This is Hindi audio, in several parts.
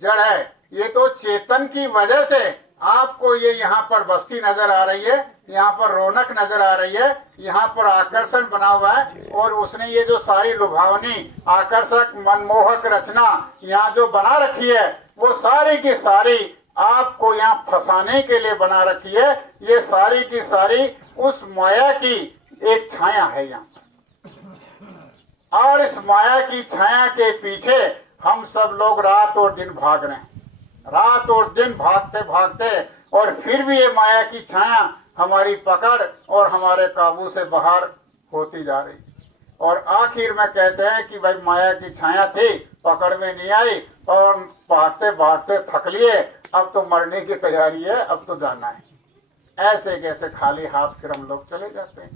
जड़ है। ये तो चेतन की वजह से आपको ये यहाँ पर बस्ती नजर आ रही है, यहाँ पर रौनक नजर आ रही है, यहाँ पर आकर्षण बना हुआ है। और उसने ये जो सारी लुभावनी आकर्षक मनमोहक रचना यहाँ जो बना रखी है, वो सारी की सारी आपको यहाँ फंसाने के लिए बना रखी है। ये सारी की सारी उस माया की एक छाया है यहाँ। और इस माया की छाया के पीछे हम सब लोग रात और दिन भाग रहे हैं, रात और दिन भागते भागते, और फिर भी ये माया की छाया हमारी पकड़ और हमारे काबू से बाहर होती जा रही। और आखिर में कहते हैं कि भाई माया की छाया थी, पकड़ में नहीं आई, और भागते भागते थक लिए, अब तो मरने की तैयारी है, अब तो जाना है। ऐसे कैसे खाली हाथ फिर हम लोग चले जाते हैं।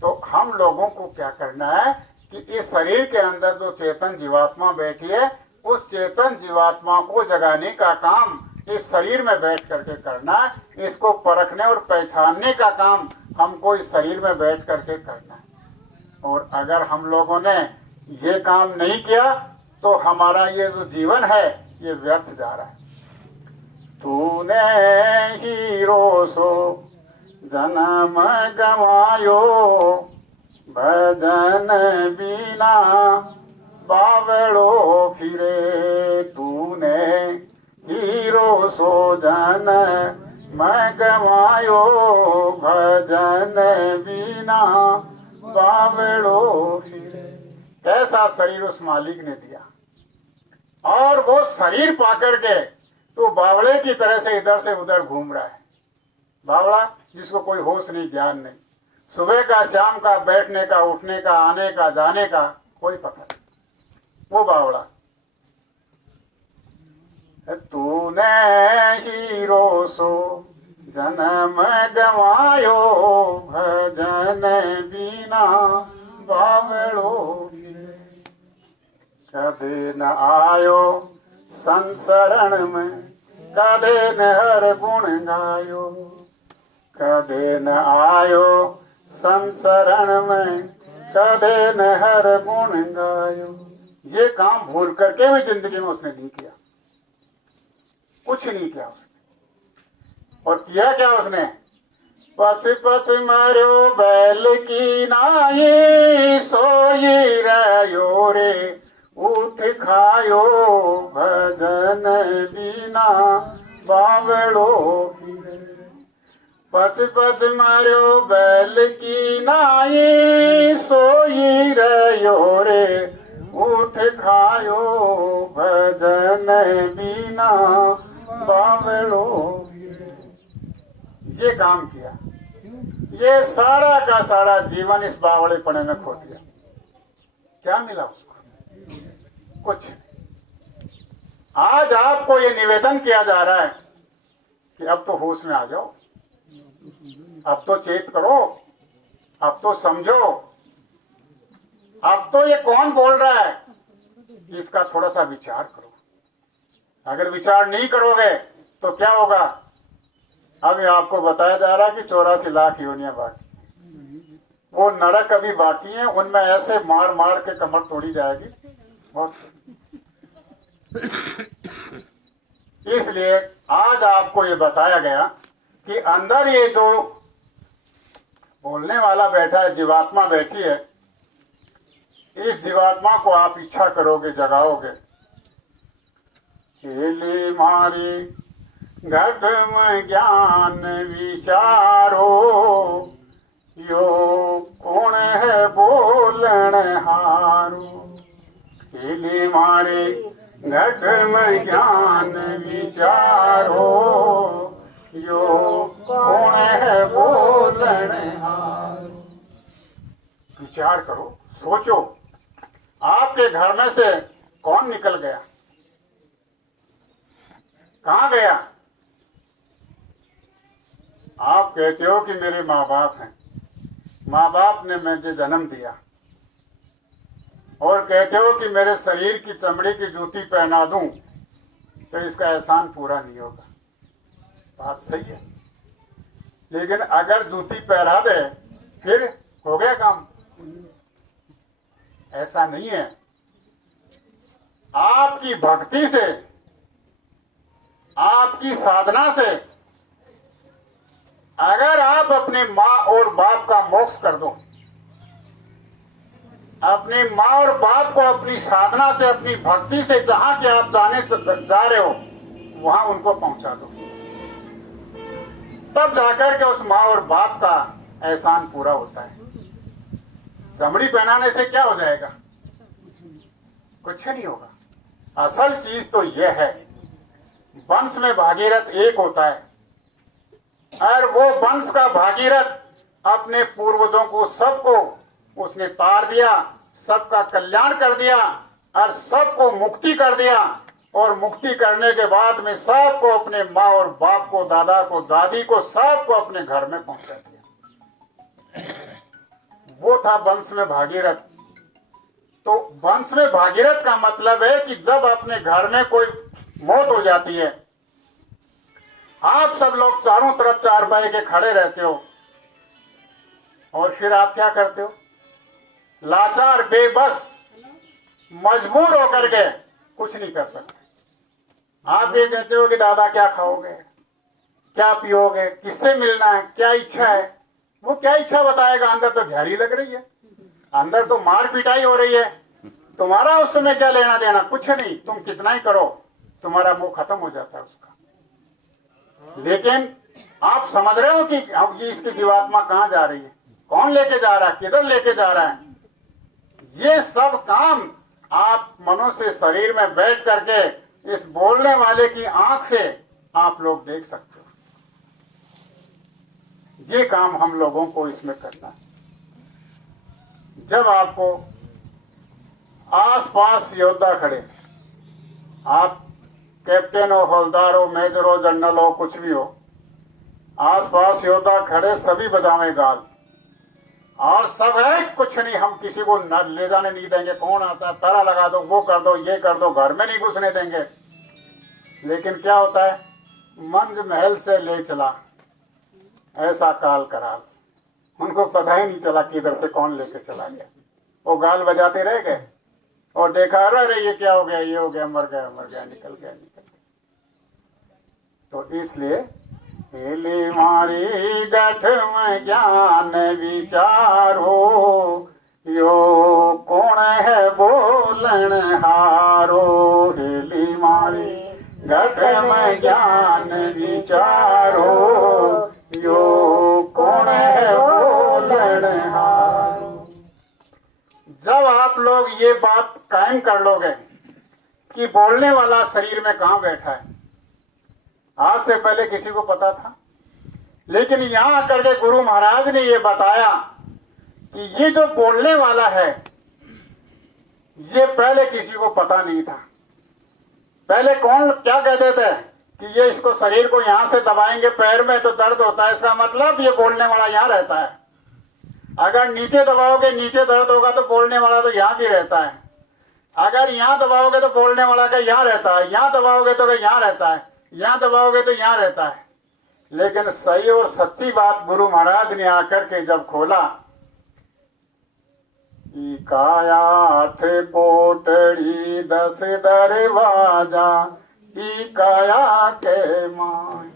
तो हम लोगों को क्या करना है कि इस शरीर के अंदर जो चेतन जीवात्मा बैठी है, उस चेतन जीवात्मा को जगाने का काम इस शरीर में बैठ करके करना है। इसको परखने और पहचानने का काम हमको इस शरीर में बैठ करके करना है। और अगर हम लोगों ने ये काम नहीं किया तो हमारा ये जो जीवन है ये व्यर्थ जा रहा है। तूने हीरो सो जन्म गवायो, भजन बिना बावड़ो फिरे। तूने हीरो सो जन्म गवायो, भजन बिना बावड़ो फिरे। कैसा शरीर उस मालिक ने दिया, और वो शरीर पाकर के तो बावड़े की तरह से इधर से उधर घूम रहा है। बावड़ा जिसको कोई होश नहीं, ज्ञान नहीं, सुबह का शाम का, बैठने का, उठने का, आने का, जाने का कोई पता नहीं, वो बावड़ा। तूने हीरो सो जन्म गवायो, भजन बिना बावड़ो फिरे। कदे न आयो संसरण में, कदे न हर गुण गायो। कदे न आयो संसरण में, कदे न हर गुण गायो। ये काम भूल करके भी जिंदगी में उसने नहीं किया, कुछ नहीं किया उसने। और किया क्या उसने? पछ पछ मारो बैल की नाई, सोई रहो रे उठ खायो, भजन बिना बावड़ो फिरे। पछ पछ मारो बैल की नाई, सोई रहो रे उठ खायो, भजन बिना बावड़ो फिरे। ये काम किया, ये सारा का सारा जीवन इस बावड़ेपने में खो दिया। क्या मिला उसको? कुछ। आज आपको ये निवेदन किया जा रहा है कि अब तो होश में आ जाओ, अब तो चेत करो, अब तो समझो, अब तो ये कौन बोल रहा है इसका थोड़ा सा विचार करो। अगर विचार नहीं करोगे तो क्या होगा? अभी आपको बताया जा रहा है कि 84 लाख योनियां बाकी, वो नरक अभी बाकी है, उनमें ऐसे मार मार के कमर तोड़ी जाएगी बहुत। इसलिए आज आपको ये बताया गया कि अंदर ये जो बोलने वाला बैठा है, जीवात्मा बैठी है, इस जीवात्मा को आप इच्छा करोगे, जगाओगे। खेली मारी घटम ज्ञान विचारो, यो कौन है बोलन हारो। खेली मारी घटम ज्ञान विचारो, यो कौन है बोलन हारो। विचार करो, सोचो, आपके घर में से कौन निकल गया, कहाँ गया? आप कहते हो कि मेरे माँ बाप हैं, माँ बाप ने मुझे जन्म दिया, और कहते हो कि मेरे शरीर की चमड़ी की जूती पहना दूं तो इसका एहसान पूरा नहीं होगा। बात सही है, लेकिन अगर जूती पहना दे फिर हो गया काम? ऐसा नहीं है। आपकी भक्ति से आपकी साधना से अगर आप अपने माँ और बाप का मोक्ष कर दो, अपने माँ और बाप को अपनी साधना से, अपनी भक्ति से जहां के आप जाने जा रहे हो वहां उनको पहुंचा दो, तब जाकर के उस माँ और बाप का एहसान पूरा होता है। चमड़ी पहनाने से क्या हो जाएगा? कुछ नहीं होगा। असल चीज तो यह है, वंश में भागीरथ एक होता है, और वो वंश का भागीरथ अपने पूर्वजों को सबको उसने तार दिया, सबका कल्याण कर दिया और सबको मुक्ति कर दिया, और मुक्ति करने के बाद में सबको अपने माँ और बाप को, दादा को, दादी को, सबको अपने घर में पहुंचा दिया। वो था वंश में भागीरथ। तो वंश में भागीरथ का मतलब है कि जब अपने घर में कोई मौत हो जाती है, आप सब लोग चारों तरफ चारपाई के खड़े रहते हो, और फिर आप क्या करते हो? लाचार, बेबस, मजबूर होकर के कुछ नहीं कर सकते। आप ये कहते हो कि दादा क्या खाओगे, क्या पियोगे, किससे मिलना है, क्या इच्छा है? वो क्या इच्छा बताएगा? अंदर तो झड़ी लग रही है, अंदर तो मार पिटाई हो रही है। तुम्हारा उस समय क्या लेना देना? कुछ नहीं। तुम कितना ही करो, तुम्हारा मुंह खत्म हो जाता है उसका। लेकिन आप समझ रहे हो कि अब ये इसकी जीवात्मा कहाँ जा रही है, कौन लेके जा रहा है, किधर लेके जा रहा है? ये सब काम आप मनुष्य शरीर में बैठ करके इस बोलने वाले की आंख से आप लोग देख सकते हो। ये काम हम लोगों को इसमें करना है। जब आपको आसपास योद्धा खड़े, आप कैप्टन हो, हवलदार हो, मेजर हो, जनरल हो, कुछ भी हो, आसपास योद्धा खड़े, सभी बजावे गाल, और सब है कुछ नहीं, हम किसी को न ले जाने नहीं देंगे, कौन आता है, पैरा लगा दो, वो कर दो, ये कर दो, घर में नहीं घुसने देंगे। लेकिन क्या होता है? मंज महल से ले चला, ऐसा काल कराल। उनको पता ही नहीं चला किधर से कौन लेके चला गया। वो गाल बजाते रह गए और देखा, अरे ये क्या हो गया, ये हो गया, मर गया, मर गया, निकल गया, निकल गया। तो इसलिए हेली मारी गठ में ज्ञान विचारो, यो कौन है बोलन हारो। हेली मारी गठ में ज्ञान विचारो, यो कौन है बोलन हारो। जब आप लोग ये बात कायम कर लोगे कि बोलने वाला शरीर में कहाँ बैठा है, आज से पहले किसी को पता था, लेकिन यहाँ आकर के गुरु महाराज ने ये बताया कि ये जो बोलने वाला है, ये पहले किसी को पता नहीं था। पहले कौन क्या कहते थे कि ये इसको शरीर को यहाँ से दबाएंगे पैर में तो दर्द होता है, इसका मतलब ये बोलने वाला यहाँ रहता है। अगर नीचे दबाओगे नीचे दर्द होगा तो बोलने वाला तो यहाँ भी रहता है। अगर यहाँ दबाओगे तो बोलने वाला का यहाँ रहता है, यहाँ दबाओगे तो यहाँ रहता है, यहाँ दबाओगे तो यहाँ रहता है। लेकिन सही और सच्ची बात गुरु महाराज ने आकर के जब खोला, काया 8 पोटड़ी 10 दरवाजा, काया के माय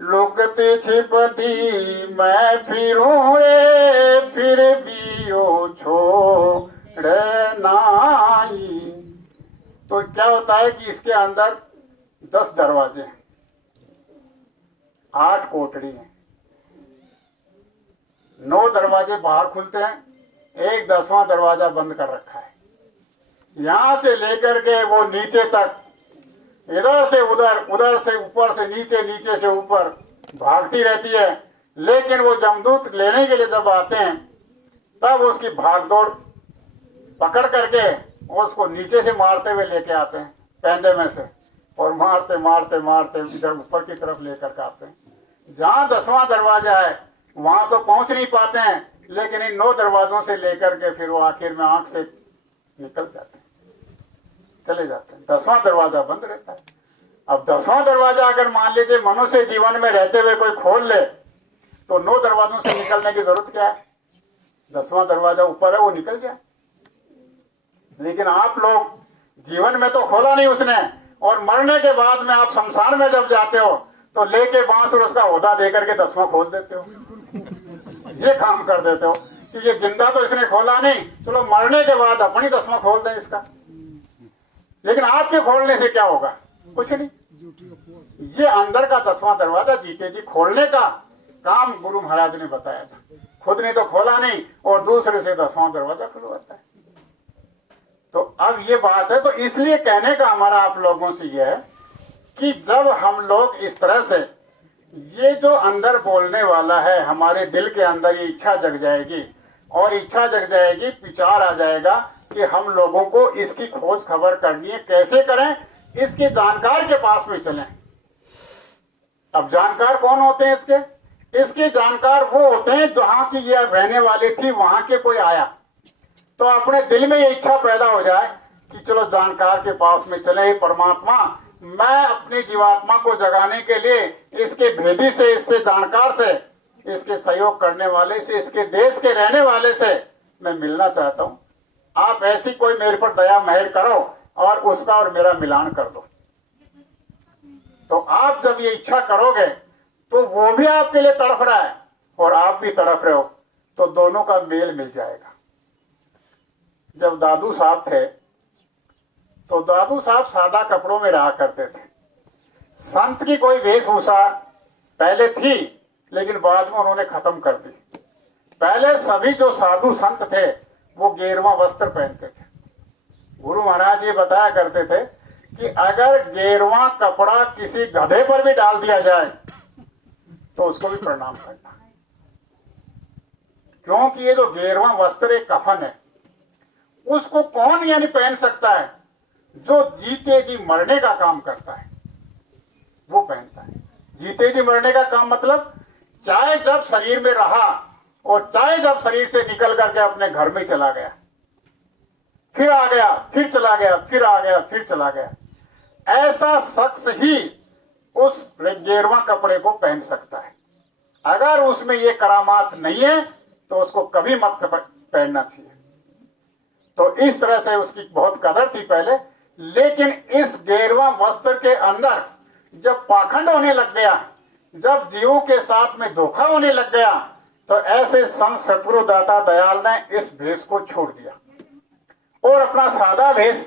लुकती छिपती मैं फिरूं रे, फिर भी ओ छोड़े नाई। तो क्या होता है कि इसके अंदर 10 दरवाजे, 8 कोठड़ी हैं, 9 दरवाजे बाहर खुलते हैं, एक 10वां दरवाजा बंद कर रखा है। यहां से लेकर के वो नीचे तक, इधर से उधर, उधर से ऊपर से नीचे, नीचे से ऊपर भागती रहती है। लेकिन वो जमदूत लेने के लिए जब आते हैं तब उसकी भागदौड़ पकड़ करके उसको नीचे से मारते हुए लेके आते हैं पैंदे में से, और मारते मारते मारते इधर ऊपर की तरफ लेकर के आते हैं। जहाँ 10वां दरवाजा है वहाँ तो पहुँच नहीं पाते हैं, लेकिन इन 9 दरवाजों से लेकर के फिर वो आखिर में आँख से निकल जाते हैं, चले जाते हैं। 10वां दरवाजा बंद रहता है। अब 10वां दरवाजा अगर मान लीजिए मनुष्य जीवन में रहते हुए कोई खोल ले तो 9 दरवाजों से निकलने की जरूरत क्या है? 10वां दरवाजा ऊपर है, वो निकल गया। लेकिन आप लोग जीवन में तो खोला नहीं उसने, और मरने के बाद में आप शमशान में जब जाते हो तो लेके बांस और उसका ओहदा दे करके दसवां खोल देते हो। ये काम कर देते हो कि ये जिंदा तो इसने खोला नहीं, चलो मरने के बाद अपनी दसवां खोल दें इसका। लेकिन आपके खोलने से क्या होगा? कुछ नहीं। ये अंदर का 10वां दरवाजा जीते जी खोलने का काम गुरु महाराज ने बताया था। खुद ने तो खोला नहीं और दूसरे से 10वां दरवाजा खुलवाता है। तो अब ये बात है, तो इसलिए कहने का हमारा आप लोगों से यह है कि जब हम लोग इस तरह से ये जो अंदर बोलने वाला है, हमारे दिल के अंदर ये इच्छा जग जाएगी और इच्छा जग जाएगी, विचार आ जाएगा कि हम लोगों को इसकी खोज खबर करनी है। कैसे करें? इसके जानकार के पास में चलें। अब जानकार कौन होते हैं इसके? इसके जानकार वो होते हैं जहां की ये रहने वाली थी, वहां के कोई आया तो अपने दिल में ये इच्छा पैदा हो जाए कि चलो जानकार के पास में चले। हे परमात्मा, मैं अपनी जीवात्मा को जगाने के लिए इसके भेदी से, इससे जानकार से, इसके सहयोग करने वाले से, इसके देश के रहने वाले से मैं मिलना चाहता हूँ। आप ऐसी कोई मेरे पर दया मेहर करो और उसका और मेरा मिलान कर दो। तो आप जब ये इच्छा करोगे तो वो भी आपके लिए तड़प रहा है और आप भी तड़प रहे हो, तो दोनों का मेल मिल जाएगा। जब दादू साहब थे तो दादू साहब सादा कपड़ों में रहा करते थे। संत की कोई वेशभूषा पहले थी लेकिन बाद में उन्होंने खत्म कर दी। पहले सभी जो साधु संत थे वो गेरुआ वस्त्र पहनते थे। गुरु महाराज ये बताया करते थे कि अगर गेरुआ कपड़ा किसी गधे पर भी डाल दिया जाए तो उसको भी प्रणाम करना, क्योंकि ये जो गेरुआ वस्त्र एक कफन है। उसको कौन यानी पहन सकता है? जो जीते जी मरने का काम करता है वो पहनता है। जीते जी मरने का काम मतलब चाहे जब शरीर में रहा और चाहे जब शरीर से निकल करके अपने घर में चला गया, फिर आ गया, फिर चला गया, फिर आ गया, फिर चला गया, ऐसा शख्स ही उस गेरुआ कपड़े को पहन सकता है। अगर उसमें ये करामात नहीं है तो उसको कभी मत पहनना चाहिए। तो इस तरह से उसकी बहुत कदर थी पहले। लेकिन इस गेरुआ वस्त्र के अंदर जब पाखंड होने लग गया, जब जीवों के साथ में धोखा होने लग गया, तो ऐसे संत सतगुरु दाता दयाल ने इस भेष को छोड़ दिया और अपना सादा भेष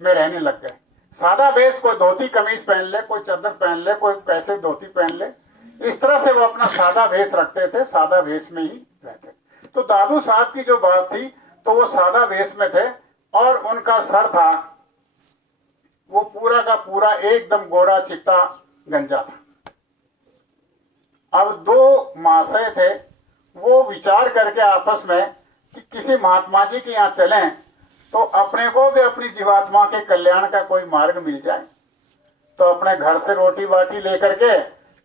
में रहने लग गए। सादा भेष, कोई धोती कमीज पहन ले, कोई चादर पहन ले, कोई कैसे धोती पहन ले, इस तरह से वो अपना सादा भेष रखते थे, सादा भेष में ही रहते थे। तो दादू साहब की जो बात थी तो वो सादा भेष में थे और उनका सर था वो पूरा का पूरा एकदम गोरा चिट्टा गंजा था। अब दो महाशय थे, वो विचार करके आपस में कि किसी महात्मा जी के यहाँ चलें तो अपने को भी अपनी जीवात्मा के कल्याण का कोई मार्ग मिल जाए। तो अपने घर से रोटी बाटी लेकर के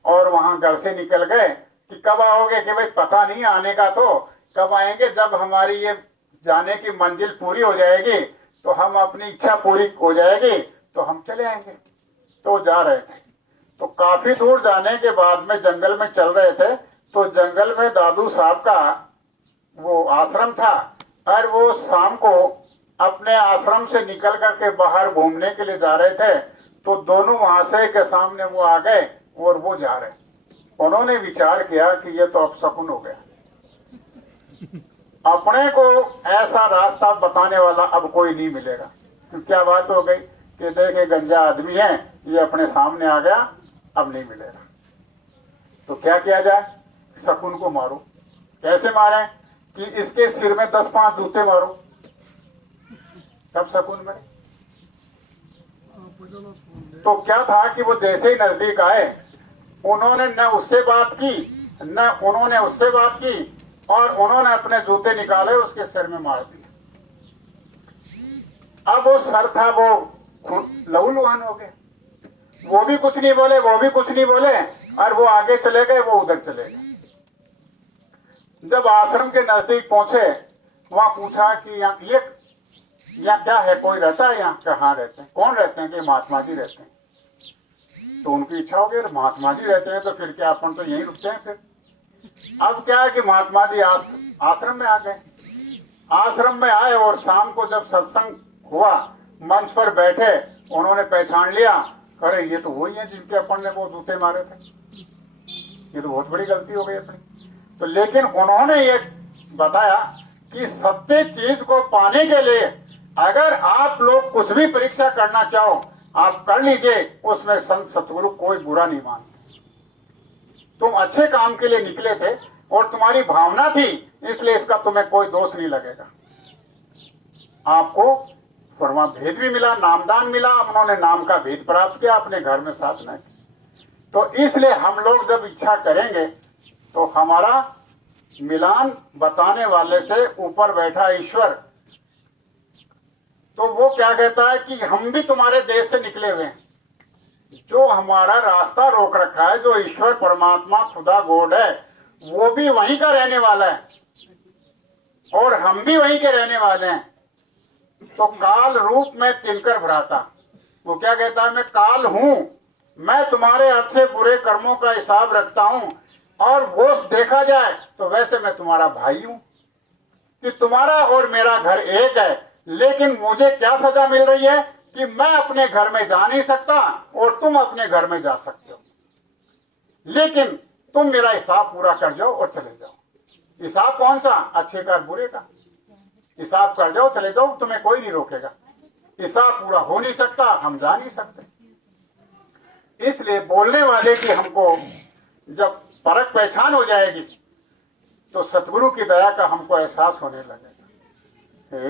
और वहां घर से निकल गए कि कब आओगे? कि भाई पता नहीं आने का, तो कब आएंगे? जब हमारी ये जाने की मंजिल पूरी हो जाएगी तो हम अपनी इच्छा पूरी हो जाएगी तो हम चले आएंगे। तो जा रहे थे, तो काफी दूर जाने के बाद में जंगल में चल रहे थे, तो जंगल में दादू साहब का वो आश्रम था और वो शाम को अपने आश्रम से निकल करके बाहर घूमने के लिए जा रहे थे। तो दोनों महाशय के सामने वो आ गए और वो जा रहे। उन्होंने विचार किया कि ये तो अपशकुन हो गया, अपने को ऐसा रास्ता बताने वाला अब कोई नहीं मिलेगा। तो क्या बात हो गई कि देखे गंजा आदमी है, ये अपने सामने आ गया, अब नहीं मिलेगा। तो क्या किया जाए? शकुन को मारो। कैसे मारे? कि इसके सिर में 10-5 जूते मारो, तब शकुन बने। तो क्या था कि वो जैसे ही नजदीक आए, उन्होंने न उससे बात की न उन्होंने उससे बात की और उन्होंने अपने जूते निकाले उसके सिर में मार दिए। अब वो सर था वो लहूलुहान हो गए। वो भी कुछ नहीं बोले, वो भी कुछ नहीं बोले और वो आगे चले गए, वो उधर चले गए। जब आश्रम के नजदीक पहुंचे, वहां पूछा कि यहाँ क्या है, कोई रहता है यहाँ? कहाँ रहते हैं? कौन रहते हैं? कि महात्मा जी रहते हैं। तो उनकी इच्छा हो गई, महात्मा जी रहते हैं तो फिर क्या, अपन तो यहीं रुकते हैं। फिर अब क्या है कि महात्मा जी आश्रम में आ गए। आश्रम में आए और शाम को जब सत्संग हुआ मंच पर बैठे, उन्होंने पहचान लिया, अरे ये तो वही है जिनके अपन ने वो जूते मारे थे, ये तो बहुत बड़ी गलती हो गई अपनी। तो लेकिन उन्होंने ये बताया कि सत्य चीज को पाने के लिए अगर आप लोग कुछ भी परीक्षा करना चाहो आप कर लीजिए, उसमें संत सतगुरु कोई बुरा नहीं मानते। तुम अच्छे काम के लिए निकले थे और तुम्हारी भावना थी, इसलिए इसका तुम्हें कोई दोष नहीं लगेगा। आपको वहाँ भेद भी मिला, नामदान मिला, उन्होंने नाम का भेद प्राप्त किया, अपने घर में साधना की। तो इसलिए हम लोग जब इच्छा करेंगे तो हमारा मिलान बताने वाले से ऊपर बैठा ईश्वर, तो वो क्या कहता है कि हम भी तुम्हारे देश से निकले हुए हैं, जो हमारा रास्ता रोक रखा है, जो ईश्वर परमात्मा खुदा गॉड है, वो भी वहीं का रहने वाला है और हम भी वहीं के रहने वाले हैं। तो काल रूप में तिनकर भ्राता, वो क्या कहता है, मैं काल हूं, मैं तुम्हारे अच्छे बुरे कर्मों का हिसाब रखता हूं, और वो देखा जाए तो वैसे मैं तुम्हारा भाई हूं कि तुम्हारा और मेरा घर एक है। लेकिन मुझे क्या सजा मिल रही है कि मैं अपने घर में जा नहीं सकता और तुम अपने घर में जा सकते हो, लेकिन तुम मेरा हिसाब पूरा कर जाओ और चले जाओ। हिसाब कौन सा, अच्छे का बुरे का हिसाब कर जाओ, चले जाओ, तुम्हें कोई नहीं रोकेगा। हिसाब पूरा हो नहीं सकता, हम जा नहीं सकते। इसलिए बोलने वाले की हमको जब परख पहचान हो जाएगी तो सतगुरु की दया का हमको एहसास होने लगेगा।